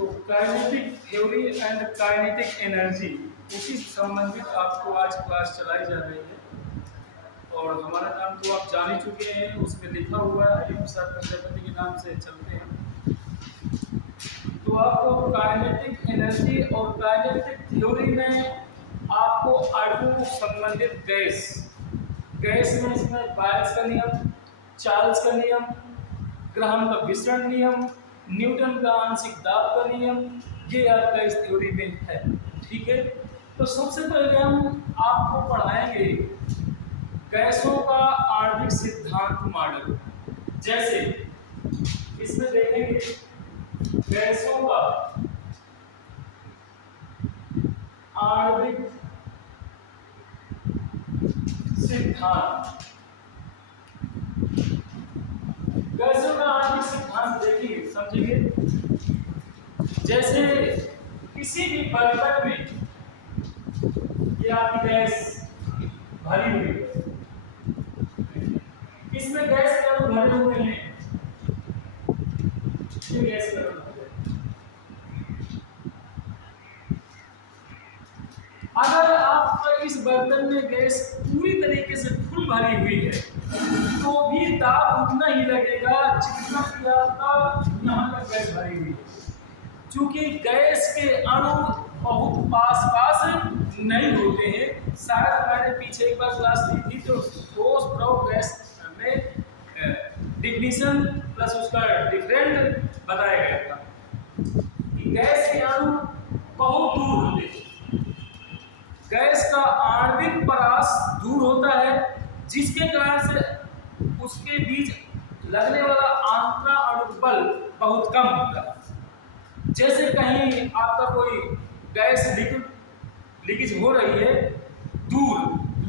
तो kinetic theory and kinetic energy, उसी से संबंधित आपको आज क्लास चलाई जा रही है। और हमारा नाम तो आप जान ही चुके हैं, उसमें लिखा हुआ है सर प्रजापति के नाम से चलते हैं। तो आपको काइनेटिक एनर्जी और काइनेटिक थ्योरी में आपको अणु संबंधित गैस में इसमें बायस का नियम, चार्ल्स का नियम, ग्राहम का विसरण नियम, न्यूटन का आंशिक दाब का नियम, ये आपका इस थ्योरी में है। ठीक है, तो सबसे पहले हम आपको पढ़ाएंगे गैसों का आणविक सिद्धांत मॉडल। जैसे इसमें देखेंगे गैसों का आणविक सिद्धांत। गैसों का आणविक सिद्धांत देखिए, समझिए। जैसे किसी भी बर्तन में ये आपकी गैस भरी हुई है, इसमें गैस के अणु भरे हुए हैं, ये गैस के अणु भरे। अगर आप इस बर्तन में गैस पूरी तरीके से फुल भरी हुई है तो भी दाब उतना ही लगेगा जितना कि आपका यहाँ तक गैस भरी हुई है। चूंकि गैस के अणु बहुत पास नहीं होते हैं, शायद मैंने पीछे एक बार क्लास ली थी तो ठोस द्रव गैस में डिफिनीशन प्लस उसका डिफरेंट बताया गया था कि गैस के अणु बहुत दूर होते हैं। गैस का आणविक परास दूर होता है, जिसके कारण से उसके बीच लगने वाला आंतरा अणु बल बहुत कम होता है। जैसे कहीं आपका कोई गैस लीकेज हो रही है दूर,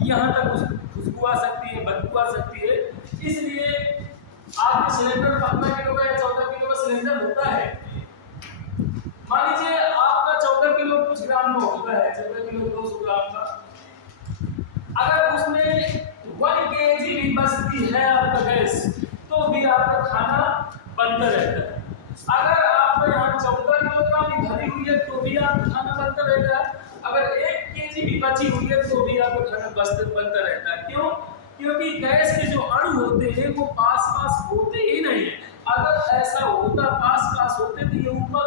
यहाँ तक खुशबू आ सकती है, बदबू आ सकती है। इसलिए आपके सिलेंडर 15 किलो का या 14 किलो का सिलेंडर होता है। मान लीजिए आपका 14 किलो कुछ ग्राम में होता है, 14 किलो 200 ग्राम का। अगर उसमें 1 kg भी बचती है आपका गैस, तो भी आपका खाना बनता रहता है। अगर आपके यहाँ 14 किलोग्राम भी भरी हुई है तो भी आपका खाना बनता रहता है। अगर 1 kg भी बची हुई है तो भी आपका खाना बनता रहता है। क्यों? क्योंकि गैस के जो अणु होते हैं वो पास होते ही नहीं है। अगर ऐसा होता पास होते तो ये ऊपर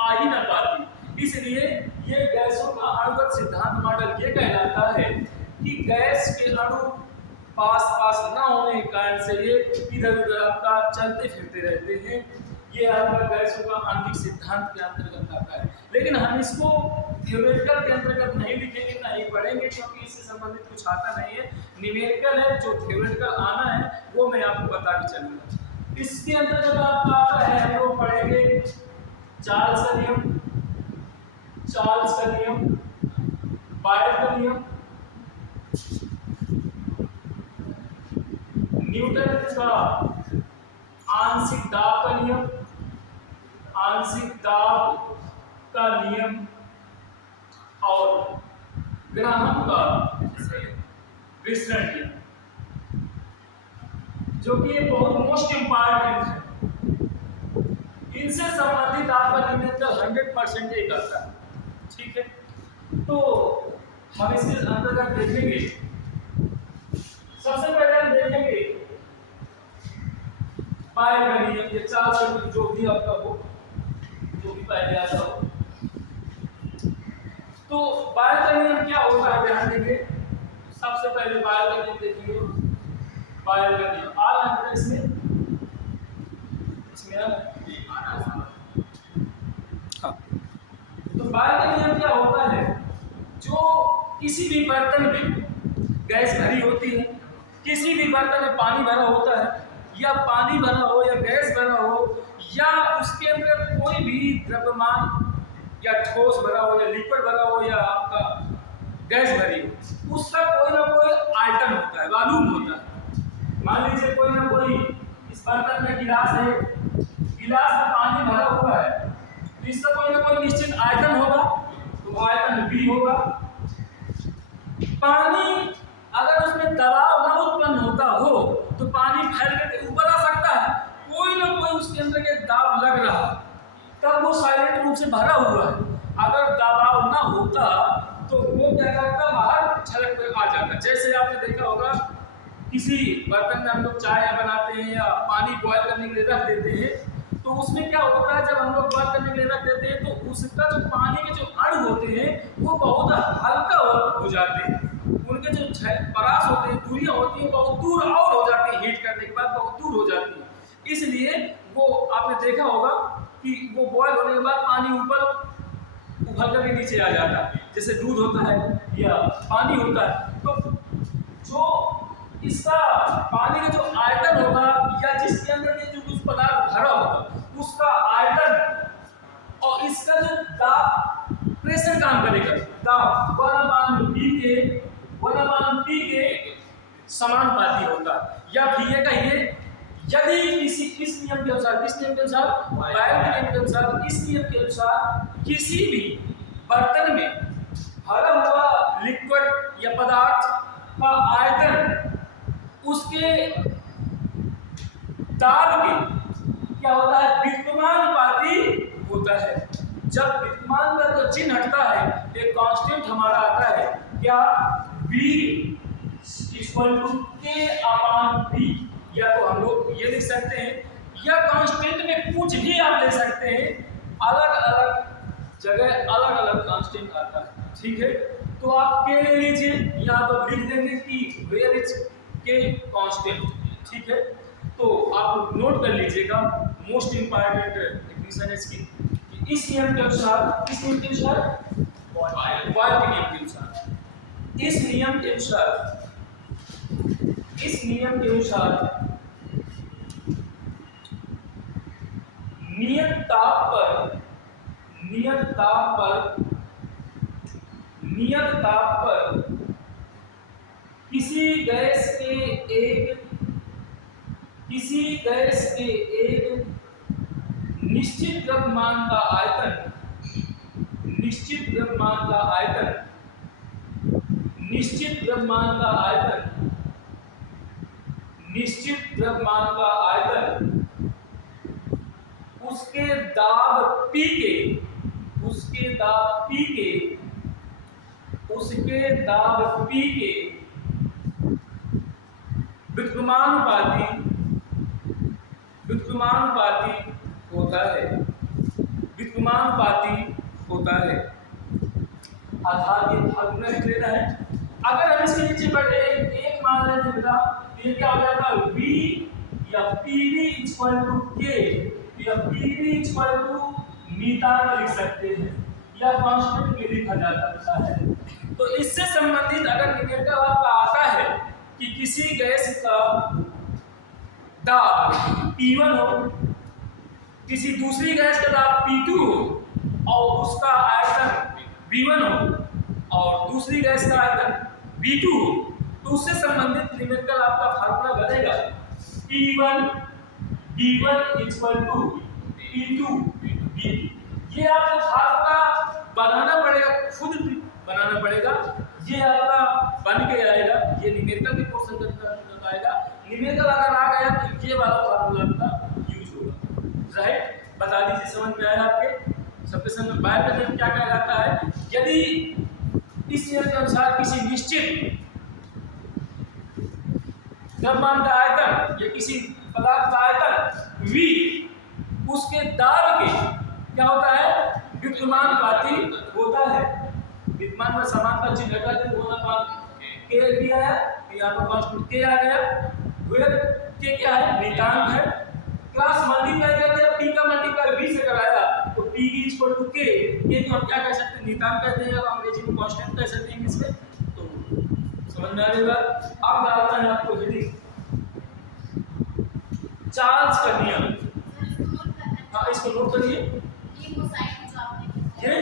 आ ही ना पाती। इसलिए ये गैसों का आणविक सिद्धांत मॉडल ये कहलाता है कि गैस के अणु पास ना होने के कारण से ये इधर उधर आपका चलते फिरते रहते हैं। ये आपका गैसों का आणविक सिद्धांत के अंतर्गत आता है। लेकिन हम इसको थ्योरेटिकल के अंतर्गत नहीं लिखेंगे, नहीं पढ़ेंगे, क्योंकि इससे संबंधित कुछ आता नहीं है। न्यूमेरिकल है, जो थ्योरेटिकल आना है वो मैं आपको बता के चलूंगा। इसके अंतर्गत आपका आता है, हम लोग पढ़ेंगे चार्ल्स का नियम, बायर का नियम, न्यूटन का आंशिक दाब का नियम, और ग्राहम का विसरण नियम, जो कि ये बहुत मोस्ट इंपॉर्टेंट है। इनसे संबंधित आपका न्यूमेरिकल 100% एक आता है। ठीक है, तो हम इसके अंतर्गत देखेंगे। सबसे पहले हम देखेंगे बायर का नियम, ये चार्ल्स जो भी आपका हो, जो भी पहले आता हो। तो बायर का नियम क्या होता है, ध्यान देंगे। सबसे पहले बायर का नियम देखेंगे। बायर का नियम आ रहा है इसमें हाँ। तो बायर का नियम क्या होता है, जो किसी भी बर्तन में गैस भरी होती है, किसी भी बर्तन में पानी भरा होता है, या पानी भरा हो या गैस भरा हो, या उसके अंदर कोई भी द्रव्यमान या ठोस भरा हो या लिक्विड भरा हो या आपका गैस भरी हो, उसका कोई ना कोई आइटम होता है, वॉल्यूम होता है। मान लीजिए कोई ना कोई इस बर्तन में गिलास है, गिलास में पानी भरा हुआ है, तो इसका कोई ना कोई निश्चित आयतन होगा, तो आयतन V होगा। पानी अगर उसमें दबाव न उत्पन्न होता हो तो पानी फैल के ऊपर आ सकता है, कोई ना कोई उसके अंदर के दाब लग रहा, तब वो साइलेंट रूप से भरा हुआ है। अगर दबाव ना होता तो वो क्या करता, बाहर छलक कर आ जाता। जैसे आपने देखा होगा किसी बर्तन में हम लोग चाय बनाते हैं या पानी बॉयल करने के लिए रख देते हैं, तो उसमें क्या होता है, जब हम लोग बॉयल करने के लिए रख देते हैं तो उसका जो पानी के जो अणु होते हैं वो बहुत हल्का हो जाते हैं। उनके जो परास होते हैं, दूरियां होती हैं, बहुत दूर और हो जाती है, हीट करने के बाद बहुत दूर हो जाती है। इसलिए वो आपने देखा होगा कि वो बॉयल होने के बाद पानी ऊपर उबल कर के नीचे आ जाता है, जैसे दूध होता है या पानी होता है। तो जो इसका पानी का जो आयतन होगा या जिसके अंदर ये जो कुछ पदार्थ भरा होगा उसका आयतन और इसका जो दाब प्रेशर काम करेगा, दाब 1/P के समानुपाती होता है। या फिर ये कहिए, यदि किसी इस नियम के अनुसार, किस नियम के अनुसार, बायोट के नियम के अनुसार, इस नियम के अनुसार किसी भी बर्तन में भरा हुआ लिक्विड या पदार्थ का आयतन उसके दाब के क्या होता है, व्युत्क्रमानुपाती होता है। जब व्युत्क्रमान का जो चिन्ह हटता है, एक कांस्टेंट हमारा आता है, क्या, V = K/V। या तो हम लोग ये लिख सकते हैं, या कांस्टेंट में कुछ भी आप ले सकते हैं, अलग अलग जगह अलग अलग कांस्टेंट आता है, ठीक है। तो आप के ले लीजिए, यहाँ पर लिख देंगे कि वेयर इज के कांस्टेंट, ठीक है। तो आप नोट कर लीजिएगा, मोस्ट इंपॉर्टेंट डिफिनेशन है इसकी। इस नियम के अनुसार, इस नियम के अनुसार, बॉयल के नियम के अनुसार, इस नियम के अनुसार, इस नियम के अनुसार नियत ताप पर, नियत ताप पर, नियत ताप पर किसी गैस के एक निश्चित द्रव्यमान का आयतन, निश्चित द्रव्यमान का आयतन, निश्चित द्रव्यमान का आयतन, निश्चित द्रव्यमान का आयतन उसके दाब P के, उसके दाब P के, उसके दाब P के व्युत्क्रमानुपाती, व्युत्क्रमानुपाती होता है, व्युत्क्रमानुपाती होता है। आधार के भाग में लेना है। अगर हम इसके नीचे बढ़े एक मान लेते बेटा, ये क्या हो जाएगा, V या PV = K या PV = मीतान लिख सकते हैं, या कांस्टेंट भी लिखा जाता है। तो इससे संबंधित अगर न्यूमेरिकल आपका आता है कि किसी गैस का दाब P1 हो, किसी दूसरी गैस का दाब P2 हो और उसका आयतन V1 हो और दूसरी गैस का आयतन V2 हो, तो उससे संबंधित न्यूमेरिकल आपका फार्मूला बनेगा P1 V1 = P2 V2। ये आपको फार्मूला बनाना पड़ेगा, खुद बनाना पड़ेगा, ये आपका बन के आएगा, ये न्यूमेरिकल के पोर्शन में आएगा। न्यूमेरिकल अगर आ गया तो ये वाला फार्मूला आपका यूज होगा, राइट। बता दीजिए, समझ में आया आपके सबके समझ में। बायोट का नियम क्या कहलाता है, यदि इस नियम के अनुसार किसी निश्चित द्रव्यमान का आयतन या किसी पदार्थ का आयतन V उसके दाब के क्या होता है, व्युत्क्रमानुपाती होता है। व्युत्क्रमान में समानता चिन्ह लगा दे, K दिया है, यहाँ पर कांस्टेंट K आ गया, वेयर K क्या है, नियतांक है। क्लास मल्टीप्लाई करते हैं, P का मल्टीप्लाई V से कराया तो PV = K, ये जो हम क्या कह सकते हैं, नियतांक कहते हैं, या अंग्रेजी में कांस्टेंट कह सकते हैं इंग्लिश में। तो समझ में आ रही बात। अब डालना है आपको हेडिंग, चार्ल्स का नियम। हाँ, इसको नोट करिए, ये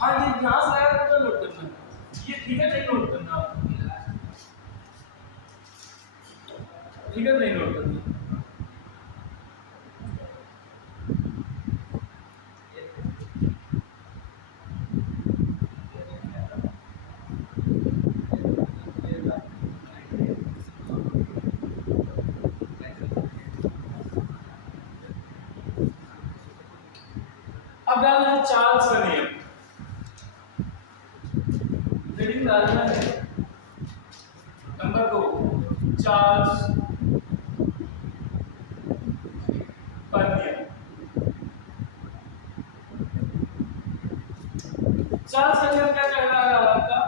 हाँ ये यहाँ से आया तो नोट करना, ये फिगर नहीं नोट करना, फिगर नहीं नोट करना। अब डालना है चार्ल्स का नियम, रीडिंग डालना है नंबर 2 चार्ल्स का नियम। चार्ल्स का नियम क्या कह रहा है आपका,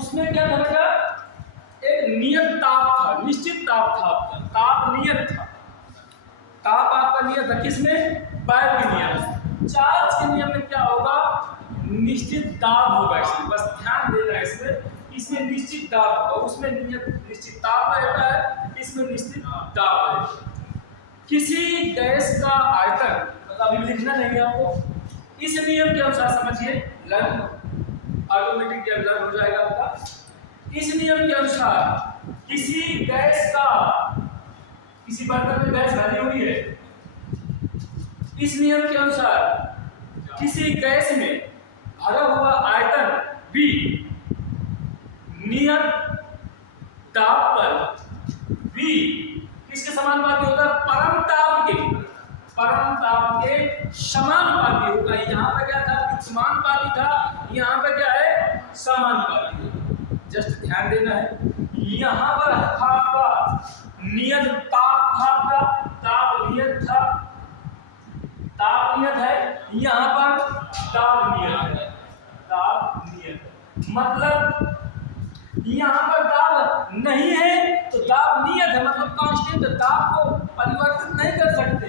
उसमें क्या था बेटा, एक नियत ताप था, निश्चित ताप था आपका, ताप नियत था, ताप आपका नियत था, किसमें, वायु के नियम। चार्ल्स के नियम में क्या होगा, निश्चित दाब होगा, इसमें बस ध्यान देना है, इसमें निश्चित दाब होगा, उसमें निश्चित ताप रहता है, इसमें निश्चित दाब है। किसी गैस का आयतन, मतलब अभी लिखना नहीं है आपको, इस नियम के अनुसार समझिए, लर्न ऑटोमेटिक जब लर्न हो जाएगा आपका। इस नियम के अनुसार किसी गैस का, किसी बर्तन में गैस भरी हुई है, इस नियम के अनुसार किसी गैस में भरा हुआ आयतन V नियत ताप पर V किसके समानुपाती होता है, परम ताप के समानुपाती होगा। यहाँ पे क्या था, समानुपाती था, यहाँ पे क्या है, समानुपाती। जस्ट ध्यान देना है, यहाँ पर आपका नियत ताप था, आपका ताप नियत था, ताप नियत है, यहाँ पर दाब नियत है, दाब नियत, मतलब यहाँ पर दाब नहीं है तो दाब नियत है, मतलब कांस्टेंट, दाब को परिवर्तित नहीं कर सकते।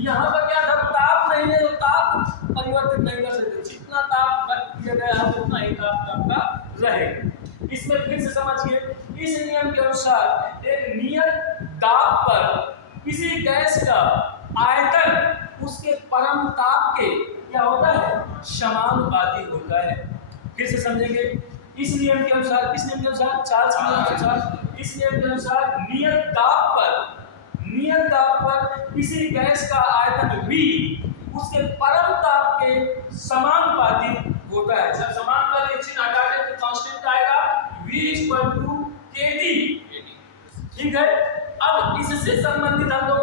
यहाँ पर क्या था, ताप नहीं है तो ताप परिवर्तित नहीं कर सकते, जितना ताप दिया गया है उतना ही ताप आपका रहेगा। इसमें फिर से समझिए, इस नियम के अनुसार एक नियत दाब पर किसी गैस का आयतन उसके परम ताप के क्या होता है, समानुपाती होता है। फिर से समझेंगे, इस नियम के अनुसार, किस नियम के अनुसार, चार्ल्स के नियम के अनुसार, इस नियम के अनुसार नियत दाब पर किसी गैस का आयतन V उसके परम ताप के समानुपाती होता है। जब समानुपाती चिन्ह हटा दें तो कांस्टेंट आएगा V kT, ठीक है। अब इससे संबंधित हम लोग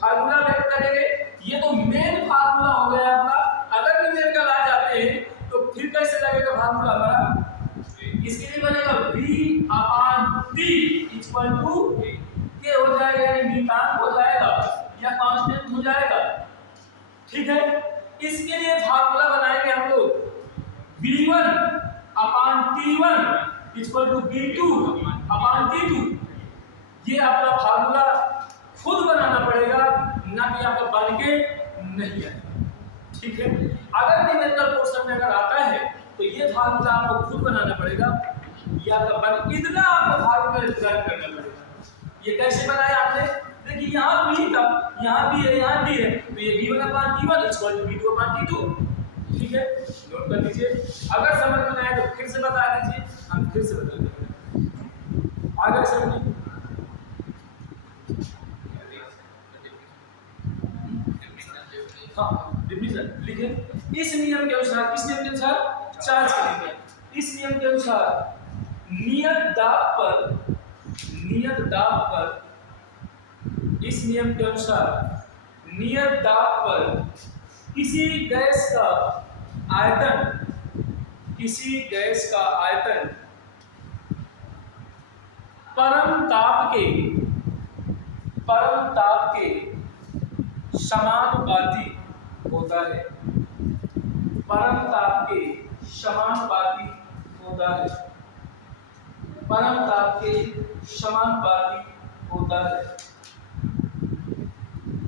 फार्मूला व्यक्त करेंगे, ये तो मेन फार्मूला हो गया आपका। अगर न्यूमेरिकल आ जाते हैं तो फिर कैसे लगेगा फार्मूला हमारा, इसके लिए बनेगा V/T इक्वल टू के हो जाएगा, यानी नियतांक हो जाएगा या कांस्टेंट हो जाएगा, ठीक है। इसके लिए फार्मूला बनाएंगे हम लोग V1/T1 इक्वल टू V2/T2। ये आपका फार्मूला खुद बनाना पड़ेगा, ना कि आपका बन के नहीं है, ठीक है। अगर न्यूमेरिकल पोर्शन में अगर आता है तो ये फार्मूला आपको खुद बनाना पड़ेगा, ये आपका बन, इतना आपको फार्मूला इंतजार करना पड़ेगा। ये कैसे बनाया आपने, देखिए यहाँ भी था, यहाँ भी है, यहाँ भी है, तो ये V1/T1 इक्वल टू V2/T2, ठीक है। नोट कर लीजिए, अगर समझ में आए तो फिर से बता दीजिए, हम फिर से बता देंगे आगे समझिए। हाँ, डिवीजन लिखे, इस नियम के अनुसार, किस नियम के अनुसार, चार्ल्स के नियम, इस नियम के अनुसार इस नियम के अनुसार नियत दाब पर किसी गैस का आयतन परम ताप के समानुपाती होता है, परम ताप के समानुपाती होता है, परम ताप के समानुपाती होता है,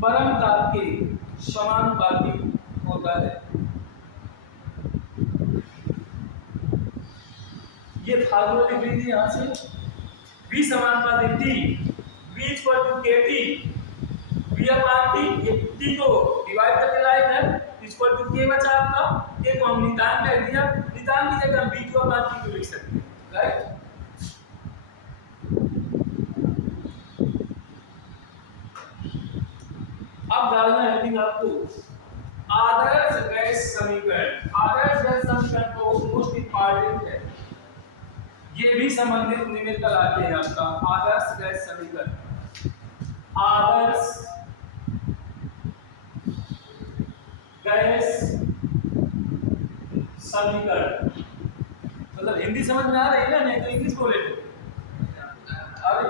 परम ताप के समानुपाती होता है। ये फार्मूला लिख लीजिए यहाँ से, V समानुपाती T, V equal to KT, V/T, ये T को डिवाइड करके लाए हैं, इक्वल टू K बचा आपका, K को हम नियतांक कह दिया, नियतांक की जगह हम V2/T को लिख सकते हैं, राइट। अब डालना है हेडिंग आपको आदर्श गैस समीकरण। आदर्श गैस समीकरण बहुत मोस्ट इंपॉर्टेंट है, ये भी संबंधित न्यूमेरिकल आते हैं आपका। आदर्श गैस समीकरण, आदर्श गैस समीकरण, मतलब हिंदी समझ में आ रही है ना, नहीं तो इंग्लिश बोले अरे।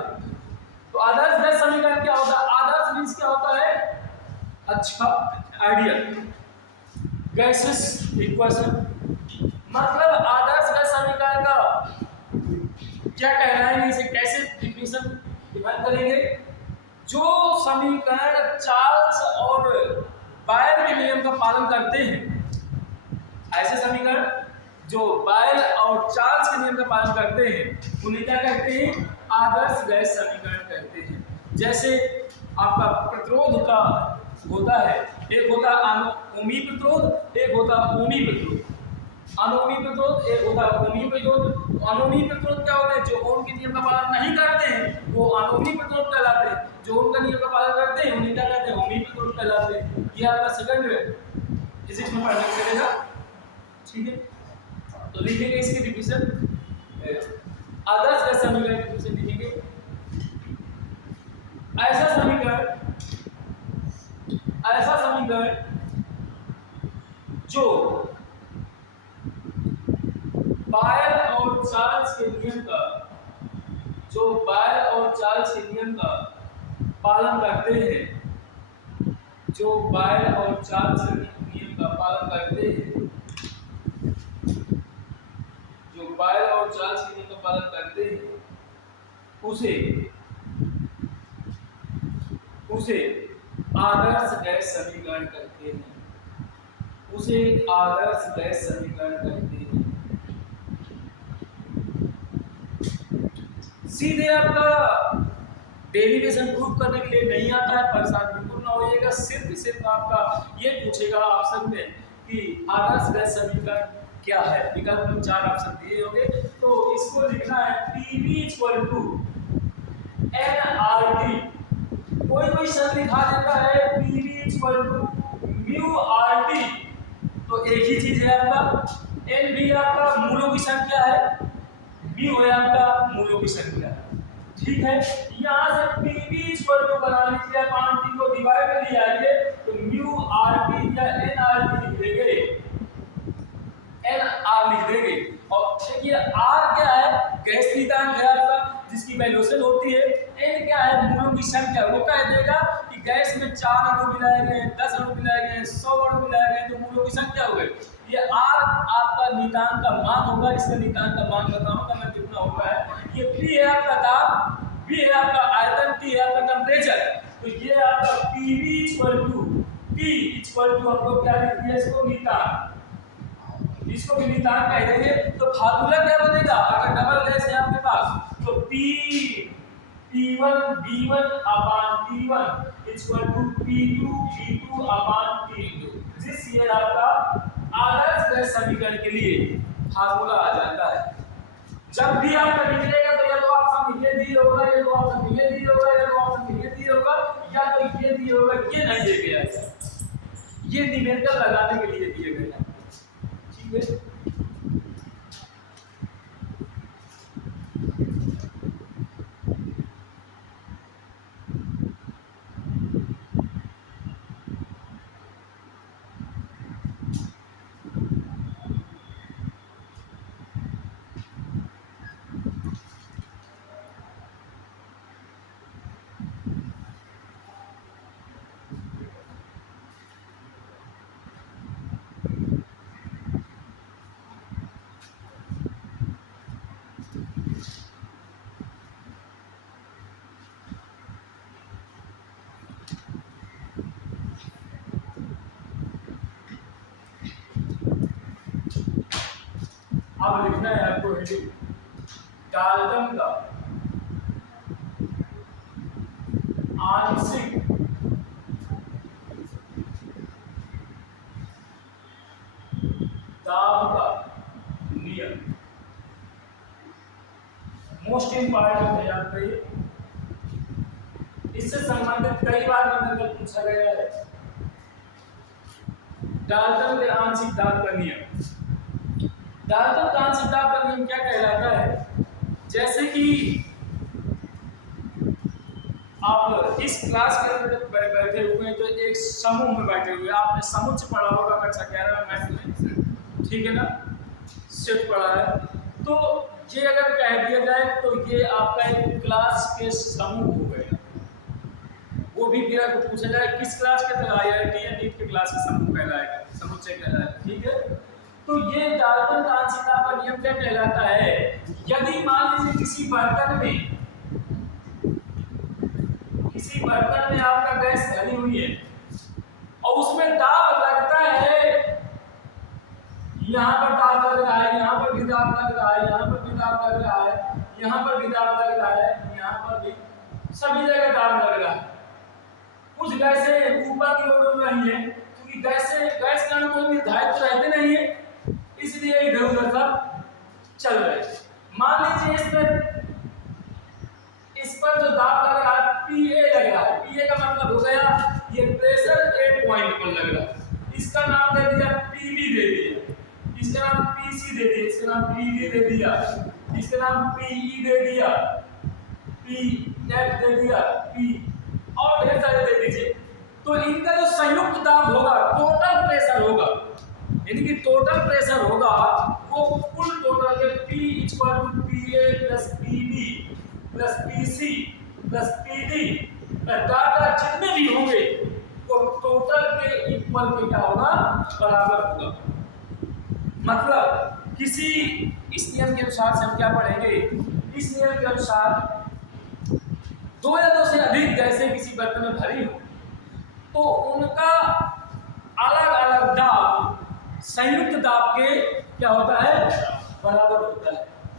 तो आदर्श गैस समीकरण क्या होता है? आदर्श मींस क्या होता है? अच्छा, आइडियल गैसेस इक्वेशन। मतलब आदर्श गैस समीकरण का क्या कहना है, इसे कैसे डिफिनेशन डिफाइन करेंगे? जो समीकरण चार्ल्स और बायल के नियम का पालन करते हैं, ऐसे समीकरण जो बायल और चार्ल्स के नियम का पालन करते हैं उन्हें क्या कहते हैं? आदर्श गैस समीकरण कहते हैं। जैसे आपका प्रतिरोध का होता है, एक होता है अनुमी प्रतिरोध, एक होता है ओमी प्रतिरोध। अनुमी प्रतिरोध, एक होता है ओमी प्रतिरोध। अनुमी प्रतिरोध क्या होते हैं? जो ओम के नियम का पालन नहीं करते हैं वो अनुमी प्रतिरोध कहलाते हैं, जो ओम का नियम का पालन करते हैं उन्हें क्या कहते हैं? ओमी प्रतिरोध कहलाते हैं। ये आपका सेकंड फिजिक्स में पढ़ने मिलेगा, ठीक है? तो लिखेंगे इसकी डिफिनेशन, आदर्श गैस समीकरण की डिफिनेशन लिखेंगे। ऐसा समीकरण जो बायल और चार्ल्स के नियम का पालन करते हैं, जो बायल और चार्ल्स के नियम का पालन करते हैं, जो बायल और चार्ल्स के नियम का पालन करते हैं, उसे आदर्श गैस समीकरण कहते हैं। उसे आदर्श गैस समीकरण कहते हैं। सीधे आपका डेरिवेशन प्रूफ करने के लिए नहीं आता है, परेशान बिल्कुल ना होइएगा। सिर्फ आपका ये पूछेगा ऑप्शन में कि आदर्श गैस समीकरण क्या है। विकल्प में 4 ऑप्शन दिए होंगे, तो इसको लिखना है PV = nRT। कोई शब्द लिखा देता है PV = μRT, तो एक ही चीज है आपका। n भी आपका मूलों की संख्या है, म्यू है आपका मूलों की संख्या, ठीक है? यहाँ से PV = बना लीजिए, आप आंटी को डिवाइड कर लिया है तो μRT या nRT लिख देंगे, nR लिख देंगे। और देखिए R क्या है? गैस नियतांक है आपका, जिसकी वैल्यूएशन होती है। n क्या है? मूलों की संख्या। वो कह देगा कि गैस में 4 अणु मिलाए गए, 10 अणु मिलाए गए, 100 अणु मिलाए गए, तो मूलों की संख्या हो गई। ये R आपका नियतांक का मान होगा। इसका नियतांक का मान बताऊंगा मैं कितना होगा है। ये P है आपका दाब, V है आपका आयतन, T है आपका टेम्परेचर। तो ये आपका PV = हम लोग क्या लिख दिया इसको? नियतांक। इसको भी नियतांक कह देंगे। तो फार्मूला क्या बनेगा? अगर डबल गैस है आपके पास तो P1 V1/T1 = P2 V2/T2। जिस ये आपका आदर्श गैस समीकरण के लिए फार्मूला आ जाता है। जब भी आपका निकलेगा तो या तो ऑप्शन ये दिए होगा, या तो ऑप्शन ये दिए होगा, या तो ऑप्शन ये दिए होगा, या तो ये दिए होगा। ये नहीं दिए गया है, ये न्यूमेरिकल लगाने के लिए दिए गए हैं, ठीक है? अब लिखना है आपको हेडिंग डाल्टन का आंशिक दाब का नियम। मोस्ट इंपॉर्टेंट है आपका ये, इससे संबंधित कई बार नंबर पूछा गया है। डाल्टन के आंशिक दाब का नियम। डाल्टन का आंशिक दाब का नियम क्या कहलाता है? जैसे कि आप इस क्लास के अंदर बैठे हुए हैं, तो एक समूह में बैठे हुए हैं। आपने समुच्चय पढ़ा होगा कक्षा 11 में, मैथ में, ठीक है ना, सेट पढ़ा है। तो ये अगर कह दिया जाए तो ये आपका एक क्लास के समूह हो गए। वो भी फिर आपको पूछा जाए किस क्लास के तक आईआईटी या नीट के क्लास का समूह कहलाएगा, समुच्चय कहलाएगा, ठीक है। तो ये डाल्टन कांसिता का नियम क्या कहलाता है? यदि मान लीजिए किसी बर्तन में आपका गैस भरी हुई है और उसमें दाब लगता है, यहाँ पर दाब लग रहा है, यहाँ पर भी दाब लग रहा है, यहाँ पर भी दाब लग रहा है, यहाँ पर भी दाब लग रहा है, यहाँ पर भी, सभी जगह दाब लग रहा है। कुछ गैसें ऊपर की ओर उड़ रही है, क्योंकि गैस के अणु कोई निर्धारित तो रहते नहीं है, इसलिए इधर उधर सब चल रहे हैं। मान लीजिए इस पर जो दाब लग रहा है पीए लग रहा है, पीए का मतलब हो गया ये प्रेशर ए पॉइंट पर लग रहा है, इसका नाम दे दिया पीबी दे दिया, इसका नाम पीसी दे दिया, इसका नाम पीडी दे दिया, इसका नाम पीई दे दिया, पीएफ दे दिया, पी और ढेर सारे दे दीजिए। तो इनका जो संयुक्त दाब होगा, टोटल प्रेशर होगा, यानी कि टोटल प्रेशर होगा वो कुल टोटल के P equal to PA plus PB plus PC plus PD data जितने भी होंगे वो टोटल के इक्वल के क्या होगा, बराबर होगा। मतलब किसी इस नियम के अनुसार से हम क्या पढ़ेंगे, इस नियम के अनुसार दो या दो से अधिक गैसें किसी बर्तन में भरी हो तो उनका अलग अलग दाब संयुक्त दाब के क्या होता है, बराबर होता है।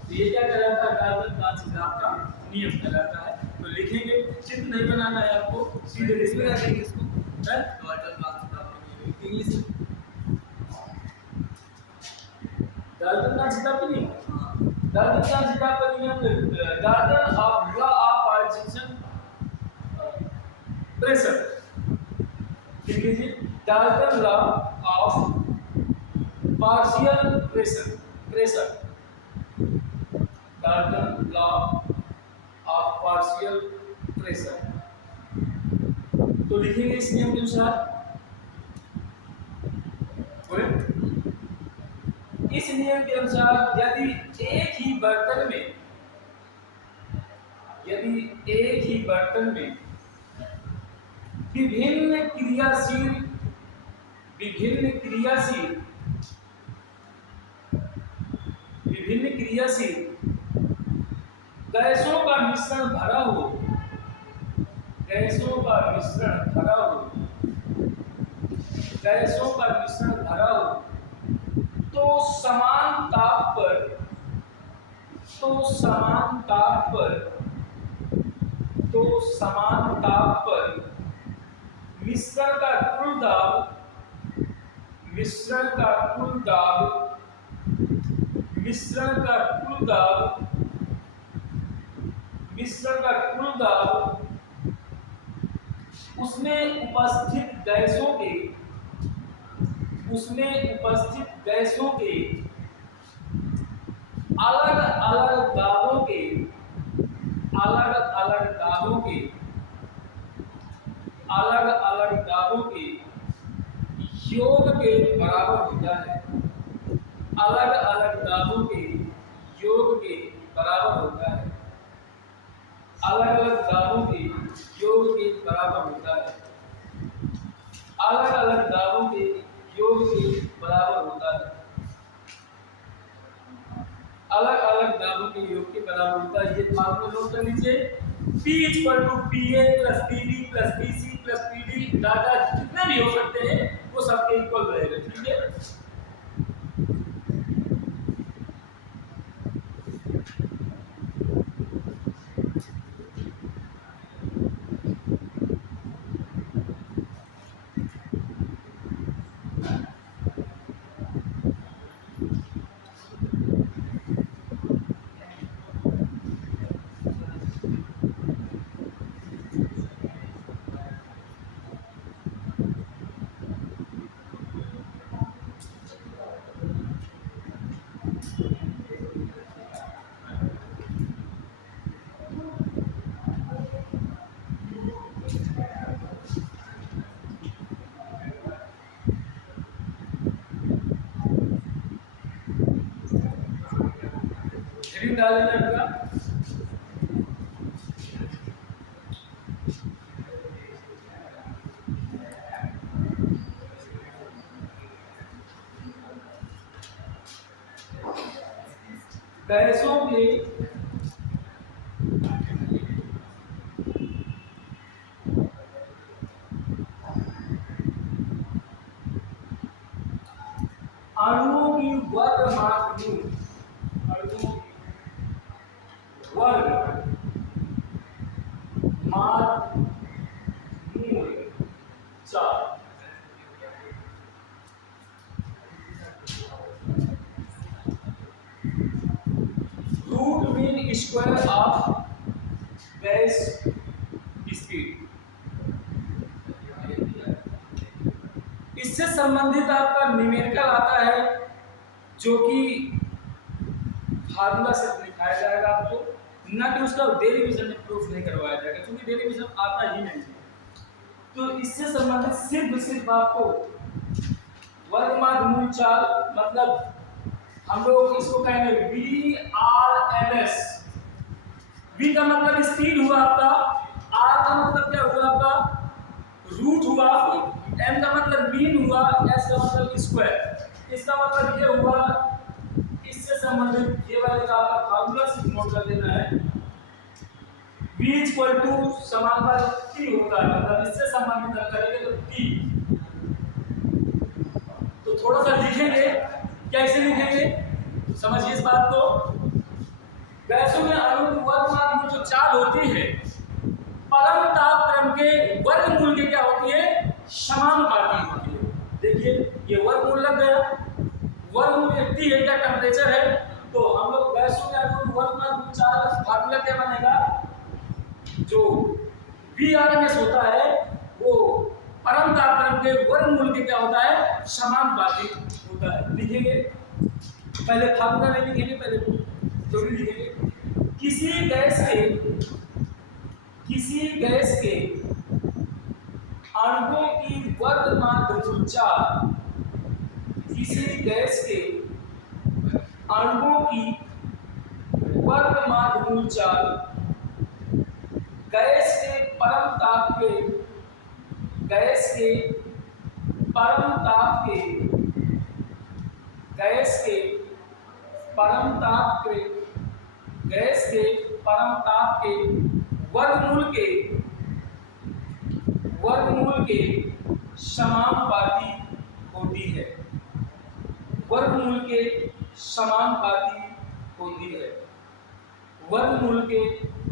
तो ये क्या कहलाता है, डाल्टन कांसिता दाब का नियम कहलाता है। तो लिखेंगे, चित्र नहीं बनाना है आपको, सीधे लिख देंगे इसको, डाल्टन कांसिता इंग्लिश डाल्टन कांसिता का नियम, डाल्टन कांसिता का नियम, Dalton of law of partition pressure, लिख लीजिए, Dalton law of partial pressure, Dalton law of partial pressure. तो लिखेंगे इस नियम के अनुसार, इस नियम के अनुसार यदि एक ही बर्तन में विभिन्न क्रियाशील गैसों का मिश्रण भरा हो, तो समान ताप पर मिश्रण का कुल दाब उसमें उपस्थित गैसों के अलग अलग दाबों के योग के बराबर होता है, अलग अलग दाबों के योग के बराबर होता है, अलग अलग दाबों के योग के बराबर होता है, अलग अलग दाबों के योग के बराबर होता है, अलग अलग दाबों के योग के बराबर होता है। ये फॉर्मूला नोट कर लीजिए, P equal to PA plus PB plus PC plus PD, data जितने भी हो सकते हैं वो सबके इक्वल रहेगा, ठीक है। निकाल लेना पूरा। गैसों के अणुओं की वर्ग मात्रा, अणुओं की वर्ग मात्रा चार, root mean square of gas speed. इससे संबंधित आपका न्यूमेरिकल आता है जो कि फार्मूला से दिखाया जाएगा आपको, ना कि उसका डेरिवेशन में प्रूफ नहीं करवाया जाएगा क्योंकि डेरिवेशन आता ही नहीं है। तो इससे संबंधित सिर्फ आपको वर्गमात्र मूल चाल, मतलब हम लोग इसको कहेंगे VRMS। V का मतलब स्पीड हुआ आपका, R का मतलब क्या हुआ आपका रूट हुआ, M का मतलब मीन हुआ, S का मतलब स्क्वायर। इसका मतलब ये हुआ, इससे संबंधित ये वाले का आपका फार्मूला से नोट कर देना है। V = समानुपाती T होता है, मतलब इससे संबंधित अगर करेंगे तो T। तो थोड़ा सा लिखेंगे, कैसे लिखेंगे समझिए इस बात को। गैसों में अणु की वर्गमात्र जो चाल होती है परम ताप क्रम के वर्गमूल के क्या होती है, समानुपाती होती है। देखिए ये वर्गमूल लग गया, वर्गमूल T है क्या टेम्परेचर है, तो हम लोग गैसों के अणु की वर्गमात्र चाल फार्मूला क्या बनेगा, जो VRMS होता है वो परम ताप क्रम के वर्गमूल के क्या होता है, समानुपाती होता है। लिखेंगे पहले फार्मूला नहीं लिखेंगे, पहले थ्योरी लिखेंगे। किसी गैस के अणुओं की वर्गमात्र चाल, किसी गैस के अणुओं की वर्गमात्र चाल गैस के परम ताप के गैस के परम ताप के गैस के परम ताप के गैस के परम ताप के वर्गमूल के समानुपाती होती है, वर्गमूल के समानुपाती होती है, वर्गमूल के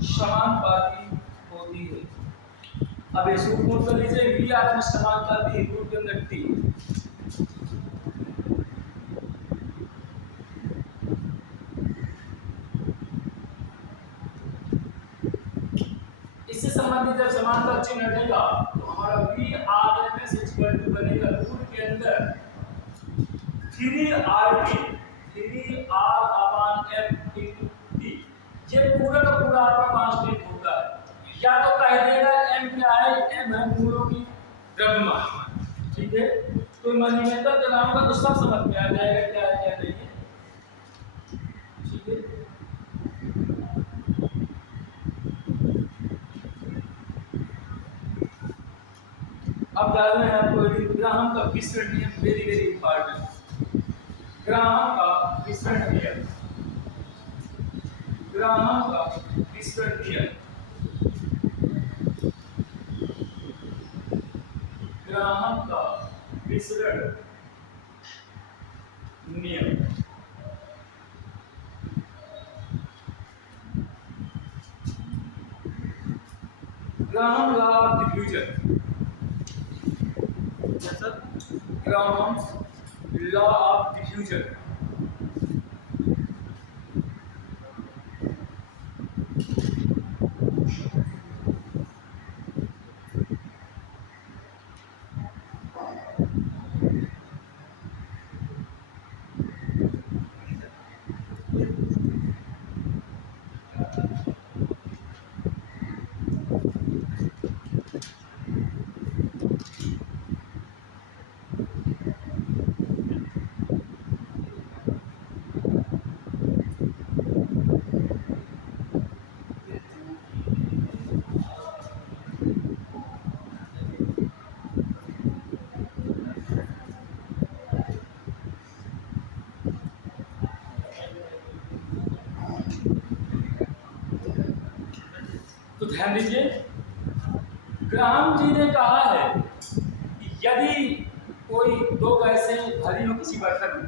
समानुपाती होती है। अब इस रूप नोट कर लीजिए, VRMS समानुपाती रूट के अंदर T। इससे संबंधित जब समांतर चिन्ह हटेगा तो हमारा VRMS बनेगा रूट के अंदर 3R/M/T। ये पूरा का पूरा आपका कांस्टेंट होता है। या तो कह देगा M क्या है, M है मूलों की द्रव्यमान, ठीक है। तो मल्टीमीटर चलाऊंगा तो सब समझ में आ जाएगा क्या है क्या नहीं है, ठीक है। अब डालना है आपको ग्राहम का विसरण नियम, वेरी वेरी इंपॉर्टेंट। ग्राहम का विसरण नियम, ग्राहम का विसरण नियम, ग्राहम का विसरण नियम। Graham law of diffusion, Graham law of diffusion। ध्यान दीजिए, ग्राहम जी ने कहा है कि यदि कोई दो गैसें भरी हो किसी बर्तन में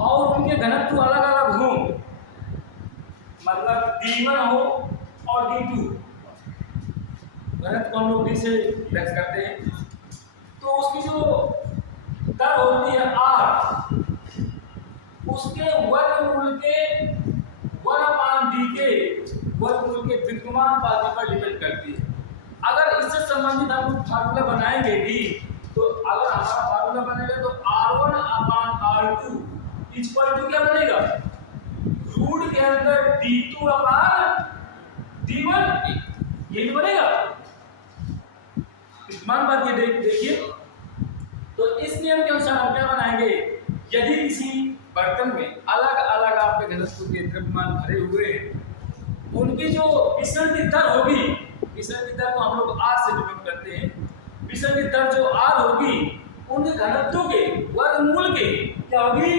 और उनके घनत्व अलग अलग हो, मतलब D1 हो और D2, घनत्व को हम लोग D से व्यक्त करते हैं, तो उसकी जो दर होती है R, उसके वर्गमूल के 1/D के वर्गमूल के विद्यमान पाती पर डिपेंड करती है। अगर इससे संबंधित हम फार्मूला बनाएंगे भी, तो अगर हमारा फार्मूला बनेगा तो R1/R2 इक्वल टू क्या बनेगा, रूट के अंदर D2/D1, यही बनेगा विद्यमान पाती है। देखिए, तो इस नियम के अनुसार हम क्या बनाएंगे, यदि किसी बर्तन में अलग अलग आपके घनत्व के द्रव्यमान भरे हुए हैं, उनकी जो मिश्रण की दर होगी, मिश्रण की दर को हम लोग R से डिनोट करते हैं, मिश्रण की दर जो R होगी उनके घनत्व के वर्गमूल के क्या होगी,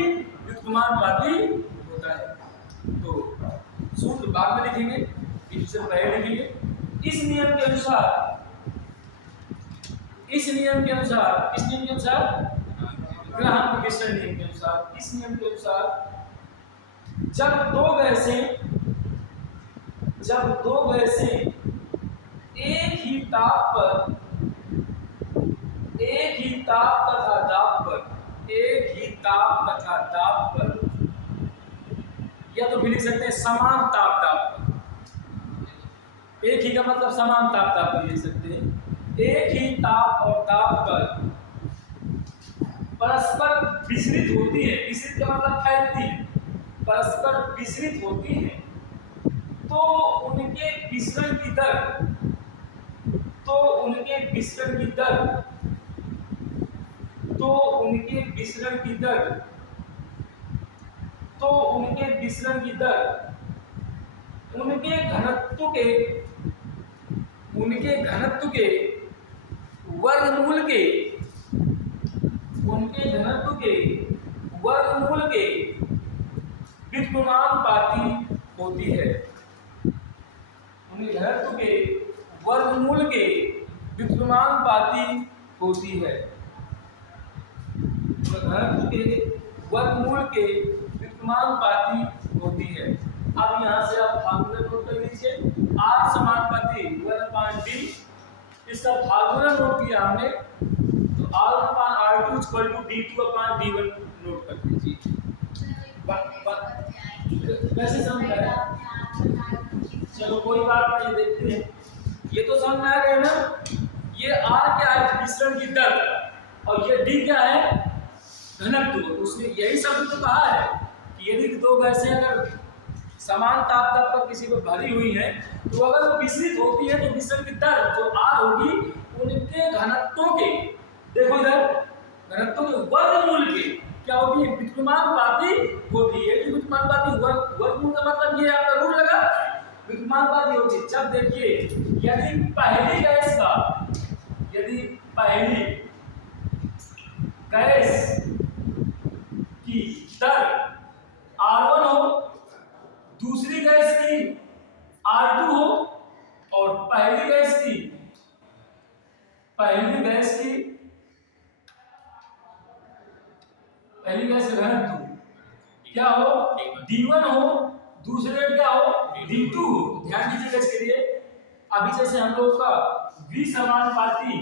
विद्यमान पाती होता है। तो सूत्र बाद में लिखेंगे, इससे पहले लिखेंगे। इस नियम के अनुसार ग्राहम के मिश्रण नियम के अनुसार, इस नियम के अनुसार जब दो गैसें एक ही ताप तथा दाब पर, या तो भी लिख सकते हैं समान ताप पर, एक ही का मतलब समान ताप पर लिख सकते हैं, एक ही ताप और दाब पर परस्पर विसरित होती है, विसरित का मतलब फैलती है, परस्पर विसरित होती है, तो उनके विसरण की दर उनके घनत्व के वर्गमूल के विद्यमानुपाती होती है, उनके घनत्व के वर्गमूल के विद्यमानुपाती होती है, घनत्व के वर्गमूल के विद्यमानुपाती होती है। अब यहाँ से आप फार्मूला नोट कर लीजिए, R समानुपाती 1/D, इसका फार्मूला नोट किया हमने, तो R1/R2 equal to D2/D1 note कर दीजिए। कैसे समझ आया? चलो कोई बात नहीं, देखते हैं, ये तो समझ में आ गया ना। ये R क्या है, मिश्रण की दर, और ये D क्या है, घनत्व। उसने यही शब्द तो कहा है कि यदि दो गैसें अगर समान ताप पर किसी पर भरी हुई है, तो अगर वो मिश्रित होती है तो मिश्रण की दर जो R होगी उनके घनत्वों के, देखो इधर, घनत्वों के वर्गमूल के क्या होती है, विद्यमानुपाती होती है। कि विद्यमानुपाती वर्गमूल का मतलब ये आपका रूल लगा, विद्यमानुपाती होती है। जब देखिए, यदि पहली गैस की दर R1 हो, दूसरी गैस की R2 हो, और पहली गैस का घनत्व क्या हो, D1 हो, दूसरे क्या हो, D2 हो। ध्यान दीजिएगा इसके लिए, अभी जैसे हम लोग का V समानुपाती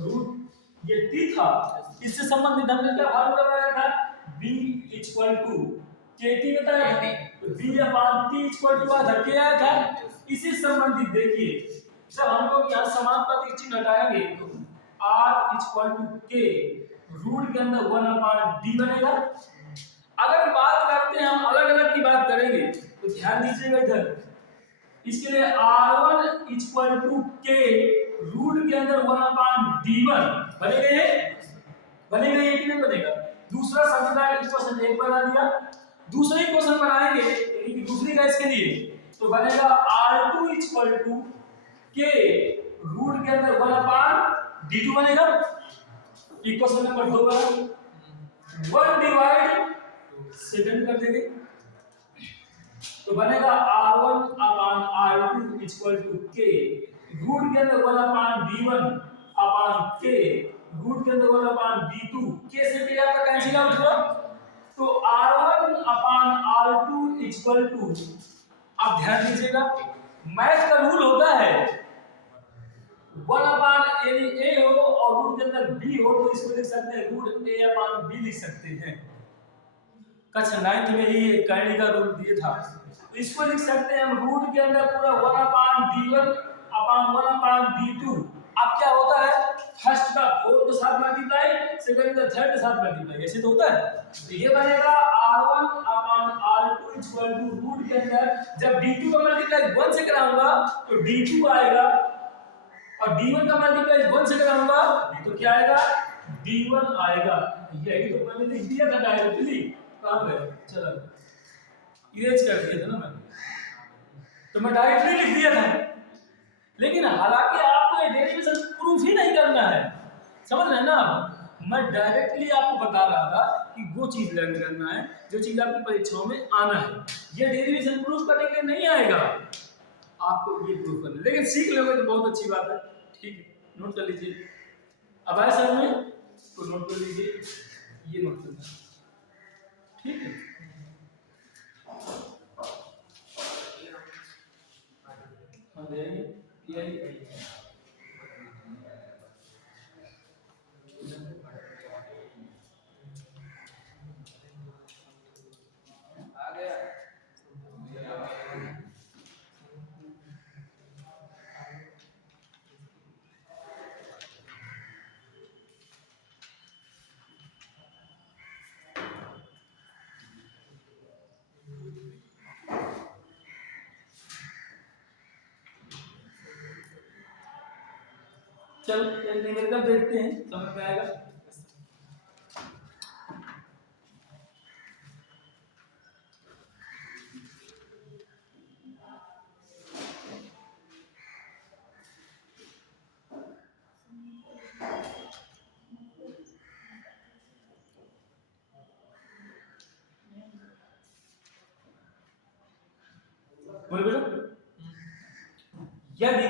रूट ये T था, इससे संबंधित हमने क्या फार्मूला बनाया था, V इक्वल टू KT बताया था, तो V/T इक्वल टू क्या आया था। इसी संबंधित देखिए, जब हम लोग यहाँ समानुपाती चिन्ह हटाएंगे तो R equal to K root के अंदर 1/D बनेगा। अगर बात करते हैं, हम अलग अलग की बात करेंगे, तो ध्यान दीजिएगा इधर, इसके लिए R1 equal to K root के अंदर 1/D1 बनेगा ये कि नहीं बनेगा। दूसरा समीकरण इक्वेशन एक बना दिया, दूसरा इक्वेशन बनाएंगे यानी कि दूसरी गैस के लिए, तो बनेगा R2 equal to K root के अंदर 1/D2 बनेगा। इक्वेशन नंबर 2 बना, 1 डिवाइड सेकंड कर देंगे, तो बनेगा R1/R2 equal to K, root के अंदर 1/D1 अपॉन K, रूट के अंदर 1/D2, K से K आपका कैंसिल आउट हुआ, तो R1/R2 इक्वल टू, आप ध्यान दीजिएगा मैथ का रूल होता है 1/A हो और रूट के अंदर B हो तो इसको लिख सकते हैं रूट A/B लिख सकते हैं। कक्षा 9 में ही कैंडी का रूल दिया था, इसको लिख सकते हैं हम रूट के अंदर पूरा 1/D1 अपॉन 1/D2। अब क्या होता है, फर्स्ट का 4 के साथ मल्टीप्लाई, सेकंड का 3 के साथ मल्टीप्लाई, ऐसे तो होता है। तो ये बनेगा R1/R2 इक्वल टू रूट के अंदर जब D2 का मल्टीप्लाई 1 से कराऊंगा तो D2 आएगा और D1 का मल्टीप्लाई 1 से कराऊंगा तो क्या आएगा, D1 आएगा। यही तो मैंने लिख दिया था डायरेक्टली, कहां गए, चलो इरेज कर दिया था ना मैंने, तो मैं डायरेक्टली लिख दिया था। लेकिन हालांकि आपको ये डेरिवेशन प्रूफ ही नहीं करना है, समझ रहे हैं ना आप, मैं डायरेक्टली आपको बता रहा था कि वो चीज लर्न करना है जो चीज आपकी परीक्षाओं में आना है। ये डेरिवेशन प्रूफ करने के लिए नहीं आएगा, आपको ये प्रूफ करना, लेकिन सीख लोगे तो बहुत अच्छी बात है। ठीक है, नोट कर लीजिए, अब आए सर में तो नोट कर लीजिए, ये नोट करना, ठीक है। चलो न्यूमेरिकल देखते हैं, समझ में आएगा। बोलो बेटा, यदि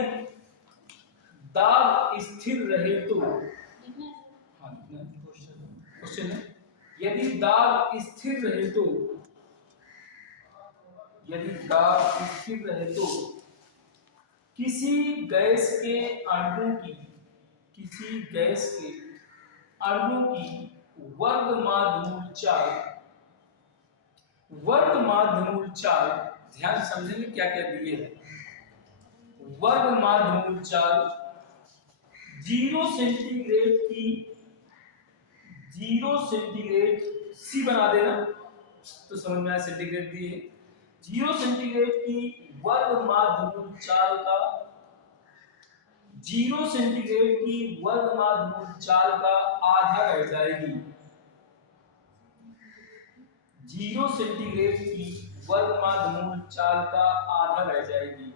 दाब स्थिर रहे तो, क्वेश्चन है, यदि दाब स्थिर रहे तो, यदि दाब स्थिर रहे तो किसी गैस के अणु की, किसी गैस के अणु की वर्गमाध्य चाल, वर्गमाध्य चाल, ध्यान समझेंगे क्या क्या दिए हैं। वर्गमाध्य चाल 0 सेंटीग्रेड की, 0 सेंटीग्रेड सी बना देना तो समझ में आया, सेंटीग्रेड दिए, 0 सेंटीग्रेड की वर्गमाध्य चाल का, 0 सेंटीग्रेड की वर्गमाध्य चाल का आधा रह जाएगी, 0 सेंटीग्रेड की वर्गमाध्य चाल का आधा रह जाएगी।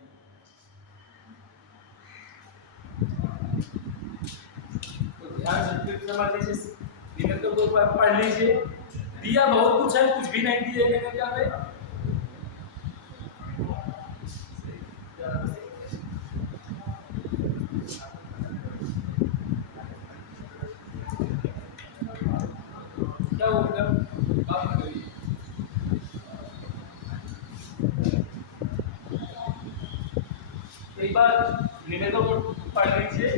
तो ध्यान से समझ लीजिए, न्यूमेरिकल को पढ़ लीजिए, दिया बहुत कुछ है, कुछ भी नहीं दिए न्यूमेरिकल में। क्या होगा आप करिए, एक बार न्यूमेरिकल को पढ़ लीजिए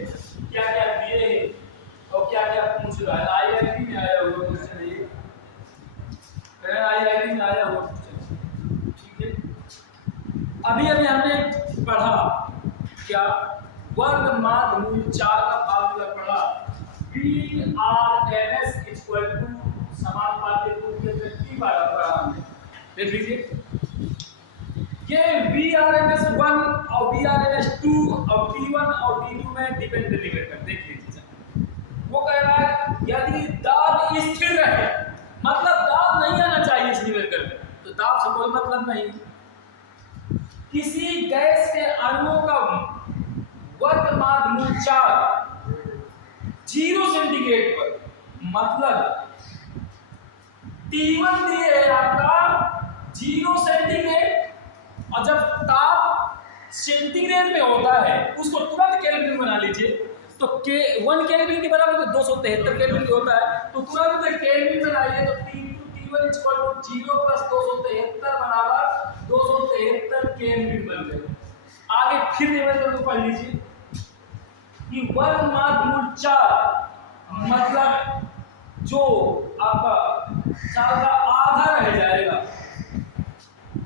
क्या क्या दिए हैं और क्या क्या पूछ रहा है। आईआईटी में आया हुआ क्वेश्चन है ये, आईआईटी में आया हुआ क्वेश्चन, ठीक है। अभी अभी हमने पढ़ा क्या, वर्गमाध्य चाल का फार्मूला पढ़ा, VRMS इक्वल टू समानुपातिक रूप के अंदर की बात पढ़ा हमने, देख लीजिए ये VRMS 1 और VRMS 2 और T1 और T2 में डिपेंड डिलीवर कर, देख लीजिए वो कह रहा है यदि दाब स्थिर रहे, मतलब दाब नहीं आना चाहिए इस न्यूमेरिकल में, तो दाब से कोई मतलब नहीं, किसी गैस के अणुओं का वर्गमाध्य चाल 0 सेंटीग्रेड पर, मतलब T1 दिए है आपका 0 सेंटीग्रेड और जब ताप सेंटीग्रेड में होता है उसको तुरंत केल्विन बना लीजिए, तो के 1 केल्विन के बराबर 273 केल्विन होता है, तो तुरंत केल्विन बनाइए तो T1 0 + 273 बराबर 273 केल्विन बन गए। आगे फिर निबंधन को पढ़ लीजिए कि 1 माद मूल 4 मतलब जो आपका 4 का आधा रह जाएगा,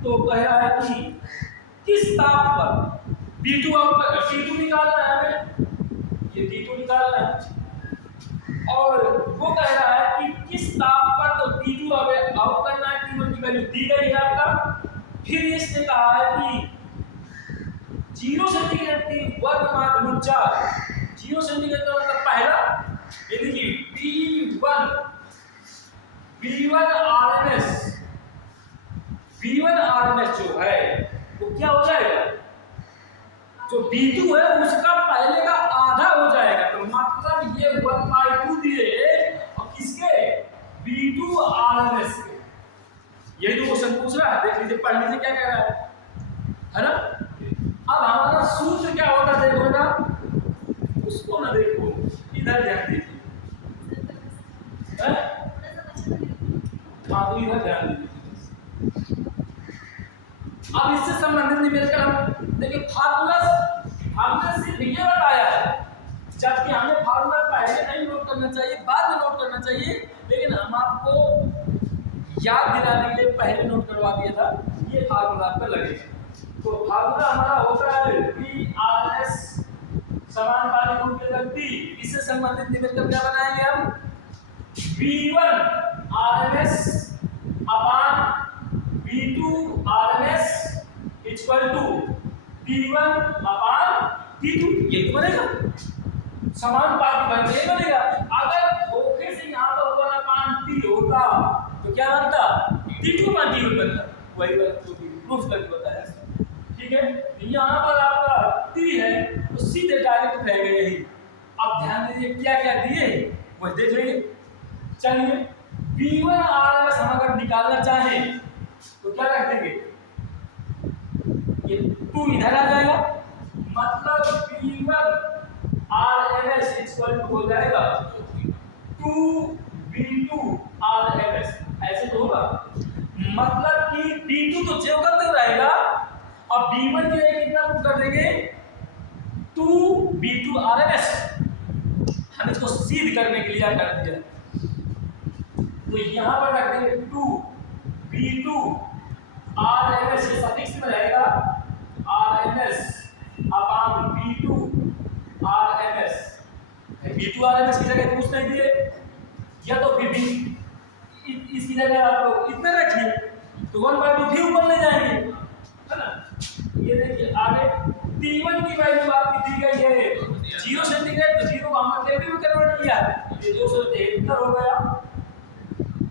तो कह रहा है कि किस ताप पर B2 T2 निकालना है हमें, ये T2 निकालना है, और वो कह रहा है कि किस ताप पर, तो T2 हमें आउट करना है, T1 की वैल्यू दी गई है आपका। फिर इसने कहा है कि 0 सेंटीग्रेड की 1 माद मूल 4, 0 सेंटीग्रेड का मतलब पहला, यानी कि V1 RMS जो है वो क्या हो जाएगा, जो B2 है उसका पहले का आधा हो जाएगा, तो मतलब ये 1/2 दिए और किसके, B2 RMS के। यही तो क्वेश्चन पूछ रहा है, देख लीजिए, पढ़ लीजिए क्या कह रहा है ना। अब हमारा सूत्र क्या होता है देखो ना, उसको ना देखो, इधर ध्यान दीजिए, हाँ तो इधर ध्यान दीजिए। अब इससे संबंधित निवेदन हम देखिए, फार्मूला सिर्फ ये बताया है, जबकि हमें फार्मूला पहले नहीं नोट करना चाहिए, बाद में नोट करना चाहिए, लेकिन हम आपको याद दिलाने के लिए पहले नोट करवा दिया था, ये फार्मूला पे लगेगा। तो फार्मूला हमारा होता है VRS समानुपाती रूप में गति, इससे संबंधित निवेदन क्या बनाएंगे हम, V1 RMS upon V2 RMS equal to T1 upon T2, ये तो बनेगा समानुपाती बनेगा। अगर धोखे से यहाँ पर 1 अपान T होता तो क्या बनता, T2 अपान T1 बनता, वही बात जो प्रूफ करके बताया, ठीक है। यहाँ पर आपका T है तो सीधे डायरेक्ट रह गए यही। अब ध्यान दीजिए क्या क्या दिए वह देख लीजिए। चलिए V1 RMS हम अगर निकालना चाहें तो क्या रख देंगे, ये 2 इधर आ जाएगा, मतलब V1 RMS इक्वल टू हो जाएगा 2V2 RMS, ऐसे तो होगा, मतलब कि B2 तो जो करते रहेगा और B1 के लिए कितना पुट कर देंगे 2V2 RMS। हम इसको सिद्ध करने के लिए कर दिया, तो यहाँ पर रख देंगे 2V2 RMS, ये सफिक्स में रहेगा RMS upon V2 RMS। V2 RMS की जगह कुछ नहीं दिए, या तो फिर भी इसकी जगह आप लोग इतने रखिए तो 1/2 भी ऊपर ले जाएंगे, है ना। ये देखिए आगे T1 की वैल्यू आपकी दी गई है 0 सेंटीग्रेड, तो 0 को हमने केल्विन में कन्वर्ट किया, ये 273 हो गया,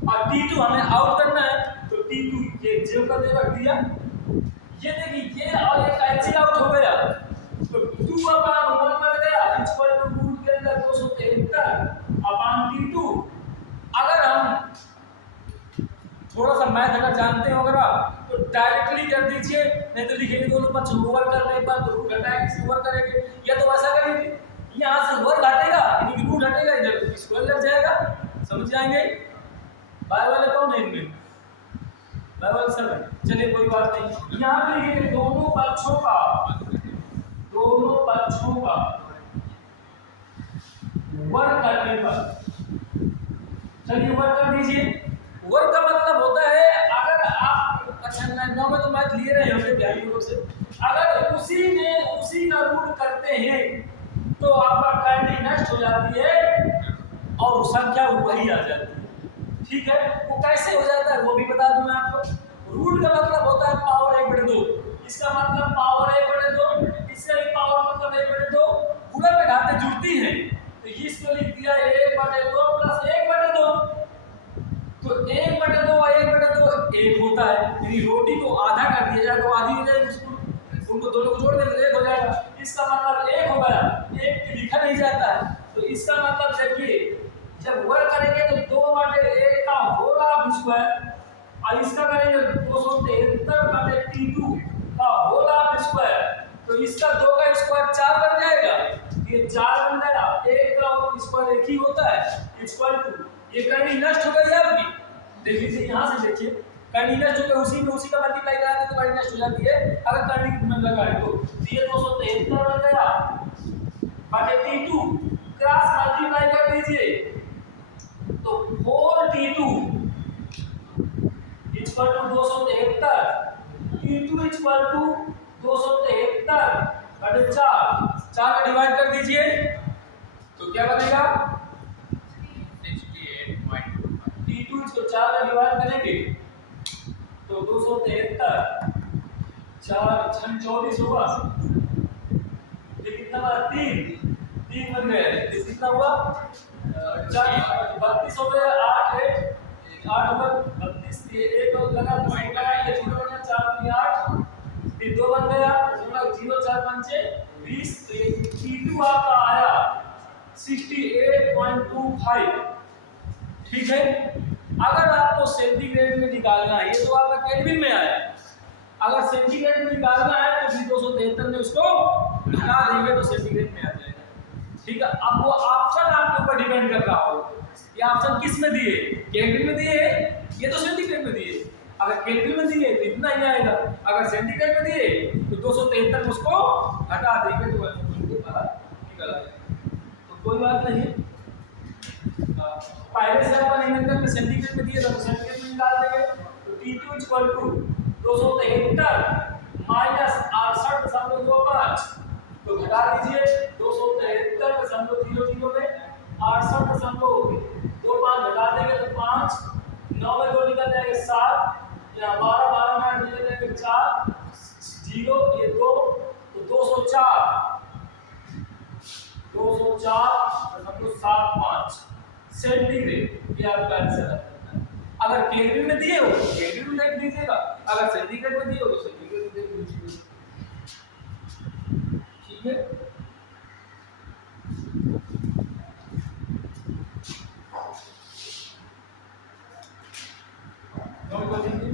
और T2 हमें आउट करना है, तो T2 ये 0 का 0 रख दिया, ये देखिए ये और ये कैंसिल आउट हो गया, तो 2 अपान 1 बन गया इक्वल टू रूट के अंदर 273 अपान T2। अगर हम थोड़ा सा मैथ अगर जानते हो अगर आप तो डायरेक्टली कर दीजिए, नहीं तो लिखेंगे दोनों पक्ष ओवर करने पर तो रूट घटाएंगे किसी ओवर करेंगे, या तो ऐसा करेंगे यहाँ से ओवर घटेगा यानी रूट हटेगा, इधर स्क्वायर लग जाएगा, समझ जाएंगे। बाय वाले कौन है इनमें, बाय वाले सब है, चलिए कोई बात नहीं। यहाँ पे लिखेंगे दोनों पक्षों का वर्ग करने पर, चलिए वर्ग कर दीजिए। वर्ग का मतलब होता है अगर आप अच्छा 9 में तो मैथ लिए रहे होंगे ध्यान पूर्वक से, अगर उसी का रूट करते हैं तो आपका कैंडी नष्ट हो जाती है और संख्या वही आ जाती है, ठीक है। वो कैसे हो जाता है वो भी बता दूं मैं आपको। रूट का मतलब होता है पावर 1/2, इसका मतलब पावर 1/2, इसका भी पावर मतलब 1/2, गुणा में घातें जुड़ती हैं, तो इसको लिख दिया 1/2 प्लस 1/2, तो 1/2 और 1/2 1 होता है, यानी रोटी को आधा कर दिया जाए तो आधी हो जाएगी, उनको दोनों को जोड़ देंगे 1 हो जाएगा, इसका मतलब 1 हो गया, 1 लिखा नहीं जाता है, तो इसका मतलब देखिए जब वर्ग करेंगे तो 2/1 का होल स्क्वायर और इसका करेंगे 273/T2 का का होल ऑफ स्क्वायर, तो इसका 2 का स्क्वायर 4 बन जाएगा, ये 4 बन गया। 1 का स्क्वायर 1 ही होता है, इक्वल टू ये कहीं नष्ट हो गई आपकी, देख लीजिए यहाँ से देखिए कहीं नष्ट हो गई, उसी में उसी का मल्टीप्लाई करा दे तो कहीं नष्ट हो जाती है अगर करंट में लगा है तो। ये 273 बन गया बटे T2, क्रॉस मल्टीप्लाई कर दीजिए तो 4T2 equal to 273, T2 equal to 273 बटे 4, 4 का डिवाइड कर दीजिए तो क्या बनेगा 68.25। T2 इसको 4 का डिवाइड करेंगे तो 273, 4 6 24 हुआ, ये कितना हुआ 3 बन गया, ये कितना हुआ 32 हो गया, 8 होगा 32, ये 1 लगा तो लगा ये 0 बन गया, 4 3 8, फिर 2 बन गया, 0 4 5 20, तो ये T2 आपका आया 68.25। ठीक है, अगर आपको सेंटीग्रेड में निकालना है, ये तो आपका केल्विन में आया, अगर सेंटीग्रेड में निकालना है तो भी 273 में उसको घटा देंगे तो सेंटीग्रेड में आ जाएगा। ठीक है, अब वो ऑप्शन आपके ऊपर डिपेंड कर रहा हो, ये ऑप्शन किस में दिए, केल्विन में दिए, ये तो सेंटीग्रेड में दिए, अगर केल्विन में दिए तो इतना ही आएगा, अगर सेंटीग्रेड में दिए तो 273 में उसको हटा देंगे तो निकल आएगा, तो कोई बात नहीं। पहले से अपन इनमें में सेंटीग्रेड में दिए तो सेंटीग्रेड में निकाल देंगे, तो T2 इक्वल टू 273 माइनस 68.25, तो घटा दीजिए 273.00 में 68.25 घटा देंगे तो 5, 9 में 2 निकल जाएंगे 7, या 12 12 में निकल जाएंगे 4, 0 ये 2, तो 204.75 सेंटीग्रेड, ये आपका आंसर है। अगर केल्विन में दिए हो तो केल्विन में देख दीजिएगा, अगर सेंटीग्रेड में दिए हो तो सेंटीग्रेड में देख दीजिएगा। ठीक है, नोट कर लीजिए।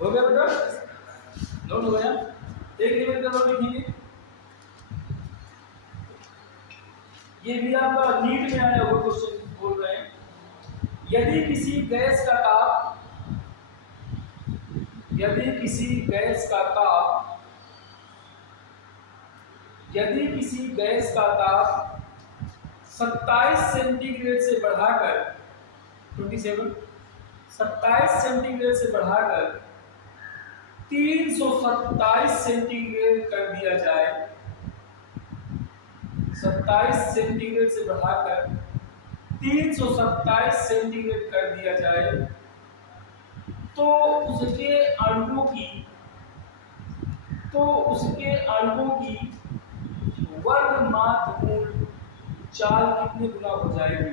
हो गया बेटा, नोट हो गया। एक निबंध और लिखेंगे, ये भी आपका नीट में आया हुआ क्वेश्चन बोल रहे हैं, यदि किसी गैस का ताप यदि किसी गैस का ताप 27 सेंटीग्रेड से बढ़ाकर 27 सेंटीग्रेड से बढ़ाकर 327 सेंटीग्रेड कर दिया जाए, 27 सेंटीग्रेड से बढ़ाकर 327 सेंटीग्रेड कर दिया जाए, तो उसके अणुओं की वर्गमात्र मूल चाल कितने गुना हो जाएगी?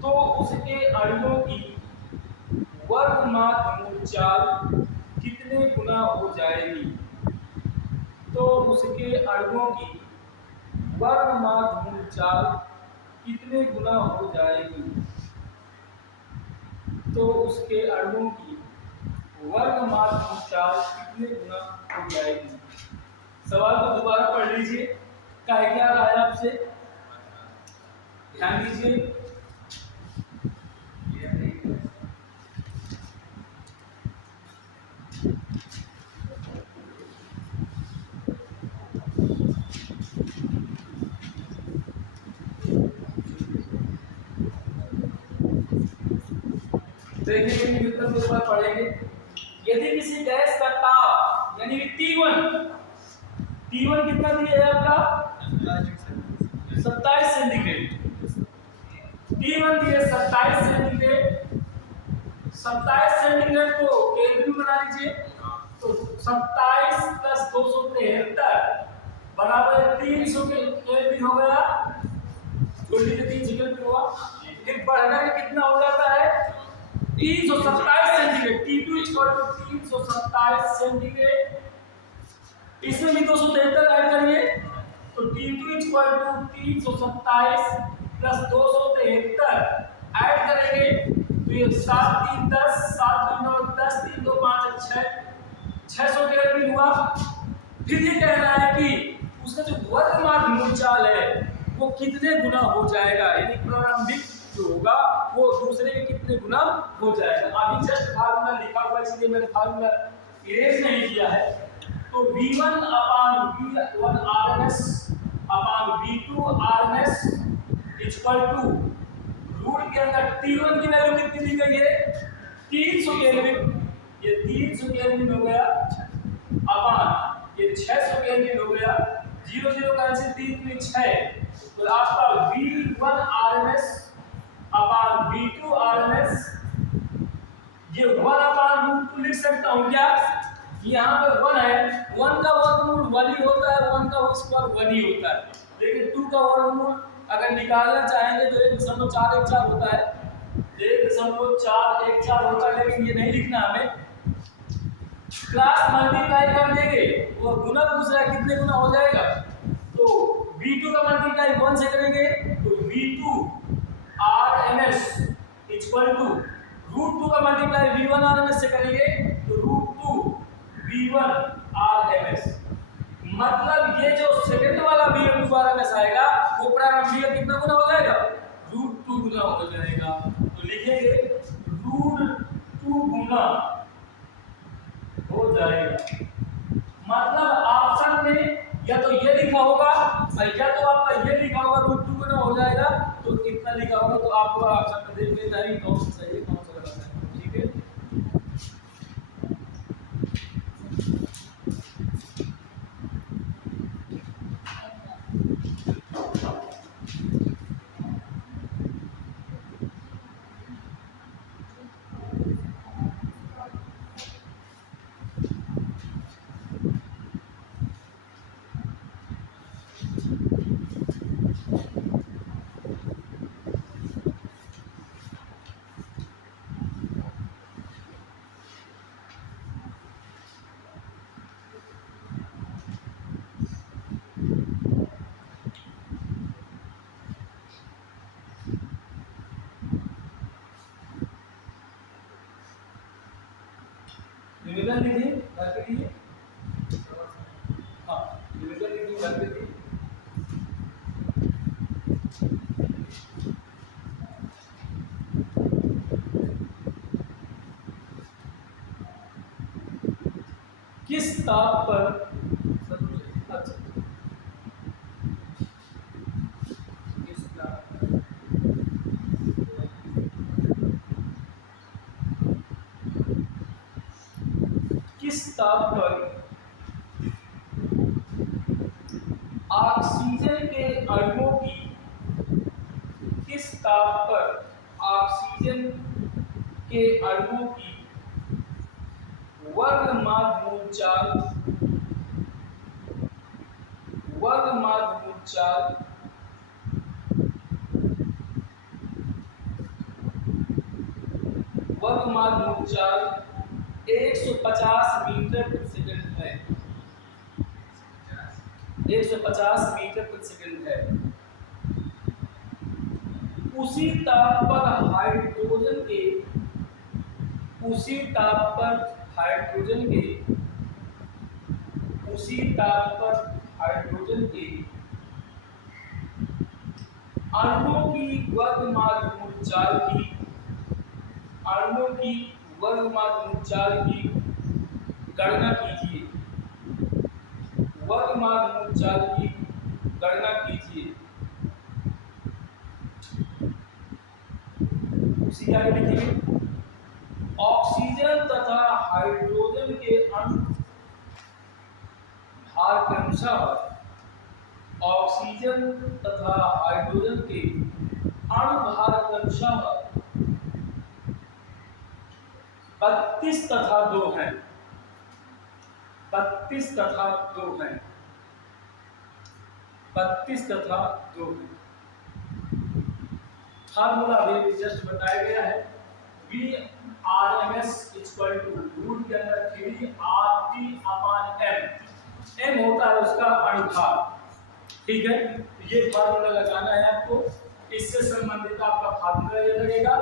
तो उसके अणुओं की वर्गमात्र मूल चाल कितने गुना हो जाएगी? तो उसके अणुओं की वर्गमात्र मूल चाल कितने गुना हो जाएगी? तो उसके अणुओं की वर्गमात्र मूल चाल कितने गुना हो जाएगी? सवाल को दोबारा पढ़ लीजिए, कहे क्या रहा है आपसे, ध्यान दीजिए। देखिए उत्तर के ऊपर पढ़ेंगे। यदि किसी गैस का ताप यानी T1 कितना दिया है आपका 27 सेंटीग्रेड, T1 दिया 27 सेंटीग्रेड, 27 सेंटीग्रेड को केल्विन बना लीजिए, तो 27 प्लस 273 बराबर 300 केल्विन हो गया, जोड़ लीजिए 300 केल्विन हुआ। फिर बढ़ना कितना हो जाता है 327 सेंटीग्रेड, T2 327 सेंटीग्रेड, इसमें भी 273 ऐड करिए, तो T2 327 प्लस 273 ऐड करेंगे, तो ये 7 3 10 7 2 9 10 3 2 5 6 600 केल्विन हुआ। फिर ये कह रहा है कि उसका जो वर्गमात्र मूल चाल है वो कितने गुना हो जाएगा, यानी प्रारंभिक जो होगा वो दूसरे के कितने गुना हो जाएगा। अभी जस्ट फार्मूला लिखा हुआ है इसलिए मैंने फार्मूला इरेज नहीं किया है। तो V1 upon V1 RMS upon V2 RMS equal to root के अंदर T1 की वैल्यू कितनी दी गई है 300 केल्विन, ये 300 केल्विन हो गया, अपान ये 600 केल्विन हो गया, 0 0 कैंसिल 3 3 6, तो आपका V1 RMS upon V2 RMS, ये 1 अपान रूट 2 लिख सकता हूँ क्या, यहाँ पे 1 है, 1 का वर्गमूल 1 ही होता है, 1 का स्क्वायर 1 ही होता है, लेकिन 2 का वर्गमूल अगर निकालना चाहेंगे तो 1.414 होता है, 1.414 होता है, लेकिन ये नहीं लिखना हमें, क्लास मल्टीप्लाई कर देंगे, वो गुना पूछ रहा है कितने गुना हो जाएगा, तो V2 का मल्टीप्लाई 1 से करेंगे, तो V2 RMS equal to root 2 का मल्टीप्लाई V1 RMS से करेंगे, तो रूट 2 V1 RMS, मतलब ये जो सेकंड वाला V1 RMS आएगा वो प्रारंभिक कितना गुना हो जाएगा रूट 2 गुना हो जाएगा, तो लिखेंगे रूट 2 गुना हो जाएगा। मतलब ऑप्शन में या तो ये लिखा होगा या तो आपका ये लिखा होगा रूट 2 गुना हो जाएगा, तो कितना लिखा होगा, तो आपको ऑप्शन में देख लेना है कौन सा सही है कौन सा गलत है, ठीक है। ताप पर अच्छा किस ताप किस ताप पर ऑक्सीजन के अणुओं की किस ताप पर ऑक्सीजन के अणुओं की वर्गमाद मूलचाल वर्गमाद मूलचाल 150 मीटर प्रति सेकंड है। 150 मीटर प्रति सेकंड है। उसी ताप पर हाइड्रोजन के उसी ताप पर हाइड्रोजन के अणुओं की वर्गमाद मूलचाल की गणना कीजिए। वर्गमाद मूलचाल की गणना कीजिए। उसी आगे लिखिए ऑक्सीजन तथा हाइड्रोजन के अणु भार क्रमशः ऑक्सीजन तथा हाइड्रोजन के अणु भार क्रमशः 32 तथा 2 हैं। 32 तथा 2 हैं। 32 तथा 2 हैं। फार्मूला अभी जस्ट बताया गया है। VRMS इक्वल टू रूट के अंदर 3RT/m। m होता है उसका अणुभार। ठीक है, ये फार्मूला लगाना है आपको। इससे संबंधित आपका फार्मूला ये लगेगा।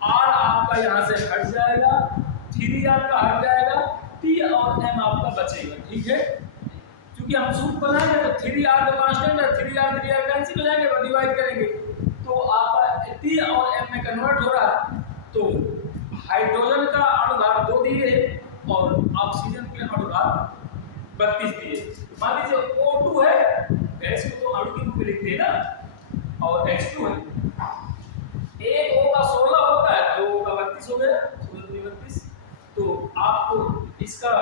R आपका यहाँ से हट जाएगा, 3R का हट जाएगा, T और M आपका बचेगा। ठीक है, क्योंकि हम सूत्र बनाएंगे तो 3R तो कांस्टेंट है, 3R कैंसिल हो जाएंगे, तो डिवाइड करेंगे तो आपका T और M में कन्वर्ट हो रहा है। तो हाइड्रोजन का अणुभार 2 दिए और ऑक्सीजन के अणुभार 32 दिए। मान लीजिए O2 है, गैस को तो अणु के रूप में लिखते हैं ना, और H2 है। एक O का 16 होता है, 2 O का 32 हो गया, 16 32। तो आपको इसका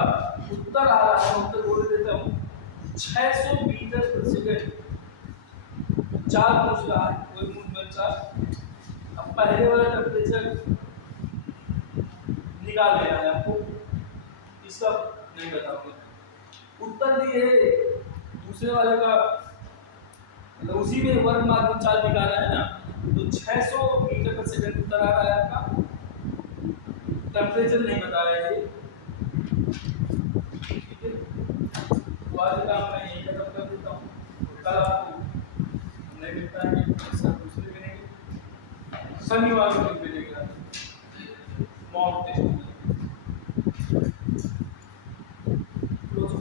उत्तर आ रहा है, उत्तर बोल देता हूँ 600 मीटर प्रति सेकंड। 4 पूछ रहा है, कोई मूलमंत्र 4। अब पहले वाला टेम्परेचर निकाल लेना है आपको, इसका नहीं बताऊंगा। उत्तर दिए दूसरे वाले का, मतलब उसी में वर्गमाद मूलचाल निकाला है ना, तो 600 मीटर प्रति सेकंड उत्तर आ रहा है आपका। टेम्परेचर नहीं बताया ये। ठीक है, तो आज का मैं यही खत्म कर देता हूँ। कल आपको नहीं मिलता है, दूसरे मिलेंगे, शनिवार को मिलेगा मॉक टेस्ट। क्लोज